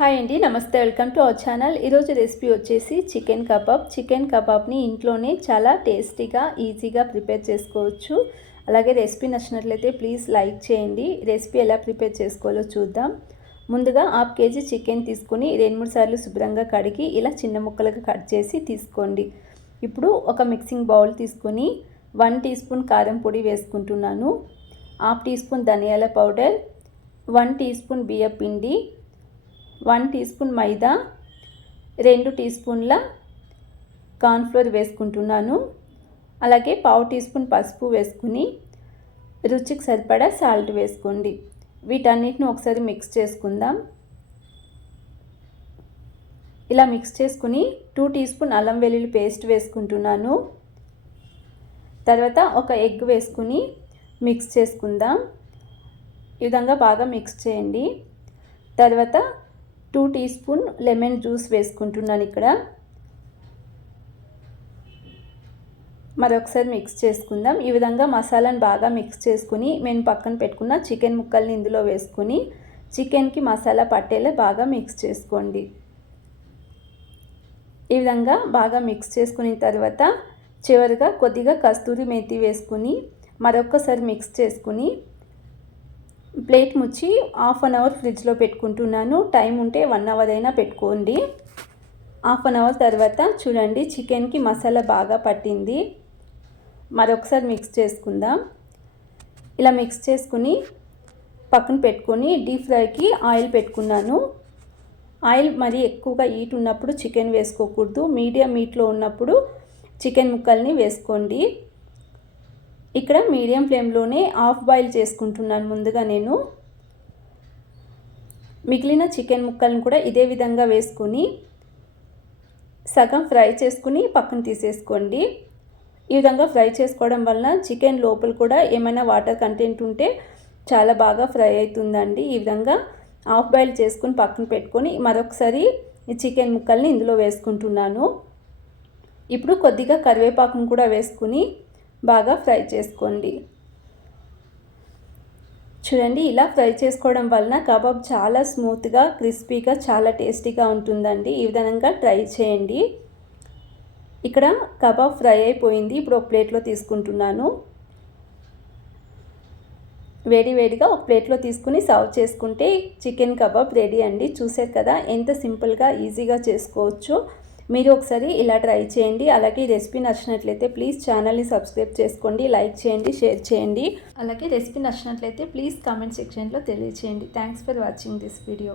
Hi అండి నమస్తే welcome to our channel. ఈరోజు రెసిపీ వచ్చేసి చికెన్ కబాబ్. చికెన్ కబాబ్ని ఇంట్లోనే చాలా టేస్టీగా ఈజీగా ప్రిపేర్ చేసుకోవచ్చు. అలాగే రెసిపీ నచ్చినట్లయితే ప్లీజ్ లైక్ చేయండి. రెసిపీ ఎలా ప్రిపేర్ చేసుకోవాలో చూద్దాం. ముందుగా హాఫ్ కేజీ చికెన్ తీసుకుని రెండు మూడు సార్లు శుభ్రంగా కడిగి ఇలా చిన్న ముక్కలుగా కట్ చేసి తీసుకోండి. ఇప్పుడు ఒక మిక్సింగ్ బౌల్ తీసుకొని వన్ టీ స్పూన్ కారం పొడి వేసుకుంటున్నాను. హాఫ్ టీ స్పూన్ ధనియాల పౌడర్ వన్ టీ స్పూన్ బియ్య పిండి వన్ టీ స్పూన్ మైదా రెండు టీ స్పూన్ల కార్న్ఫ్లోర్ వేసుకుంటున్నాను. అలాగే పావు టీ స్పూన్ పసుపు వేసుకుని రుచికి సరిపడా సాల్ట్ వేసుకోండి. వీటన్నిటిని ఒకసారి మిక్స్ చేసుకుందాం. ఇలా మిక్స్ చేసుకుని టూ టీ స్పూన్ అల్లం వెల్లుల్లి పేస్ట్ వేసుకుంటున్నాను. తర్వాత ఒక ఎగ్ వేసుకుని మిక్స్ చేసుకుందాం. ఈ విధంగా బాగా మిక్స్ చేయండి. తర్వాత two teaspoon lemon juice వేసుకుంటున్నాను ఇక్కడ. మరొకసారి మిక్స్ చేసుకుందాం. ఈ విధంగా మసాలాను బాగా మిక్స్ చేసుకుని మేము పక్కన పెట్టుకున్న చికెన్ ముక్కల్ని ఇందులో వేసుకుని చికెన్కి మసాలా పట్టేలా బాగా మిక్స్ చేసుకోండి. ఈ విధంగా బాగా మిక్స్ చేసుకున్న తర్వాత చివరిగా కొద్దిగా కస్తూరి మేతి వేసుకుని మరొకసారి మిక్స్ చేసుకుని ప్లేట్ ముచ్చి హాఫ్ అన్ అవర్ ఫ్రిడ్జ్లో పెట్టుకుంటున్నాను. టైం ఉంటే వన్ అవర్ అయినా పెట్టుకోండి. హాఫ్ అన్ అవర్ తర్వాత చూడండి చికెన్కి మసాలా బాగా పట్టింది. మరొకసారి మిక్స్ చేసుకుందాం. ఇలా మిక్స్ చేసుకుని పక్కన పెట్టుకొని డీప్ ఫ్రైకి ఆయిల్ పెట్టుకున్నాను. ఆయిల్ మరీ ఎక్కువగా హీట్ ఉన్నప్పుడు చికెన్ వేసుకోకూడదు. మీడియం హీట్లో ఉన్నప్పుడు చికెన్ ముక్కల్ని వేసుకోండి. ఇక్కడ మీడియం ఫ్లేమ్లోనే హాఫ్ బాయిల్ చేసుకుంటున్నాను ముందుగా నేను. మిగిలిన చికెన్ ముక్కలను కూడా ఇదే విధంగా వేసుకొని సగం ఫ్రై చేసుకుని పక్కన తీసేసుకోండి. ఈ విధంగా ఫ్రై చేసుకోవడం వలన చికెన్ లోపల కూడా ఏమైనా వాటర్ కంటెంట్ ఉంటే చాలా బాగా ఫ్రై అవుతుందండి. ఈ విధంగా హాఫ్ బాయిల్ చేసుకుని పక్కన పెట్టుకొని మరొకసారి ఈ చికెన్ ముక్కల్ని ఇందులో వేసుకుంటున్నాను. ఇప్పుడు కొద్దిగా కరివేపాకును కూడా వేసుకుని బాగా ఫ్రై చేసుకోండి. చూడండి ఇలా ఫ్రై చేసుకోవడం వలన కబాబ్ చాలా స్మూత్గా క్రిస్పీగా చాలా టేస్టీగా ఉంటుందండి. ఈ విధంగా ట్రై చేయండి. ఇక్కడ కబాబ్ ఫ్రై అయిపోయింది. ఇప్పుడు ఒక ప్లేట్లో తీసుకుంటున్నాను. వేడి వేడిగా ఒక ప్లేట్లో తీసుకుని సర్వ్ చేసుకుంటే చికెన్ కబాబ్ రెడీ అండి. చూసారు కదా ఎంత సింపుల్గా ఈజీగా చేసుకోవచ్చు. మీరు ఒకసారి ఇలా ట్రై చేయండి. అలాగే ఈ రెసిపీ నచ్చినట్లయితే ప్లీజ్ ఛానల్ని సబ్స్క్రైబ్ చేసుకోండి లైక్ చేయండి షేర్ చేయండి. అలాగే రెసిపీ నచ్చినట్లయితే ప్లీజ్ కామెంట్ సెక్షన్లో తెలియచేయండి. Thanks for watching this video.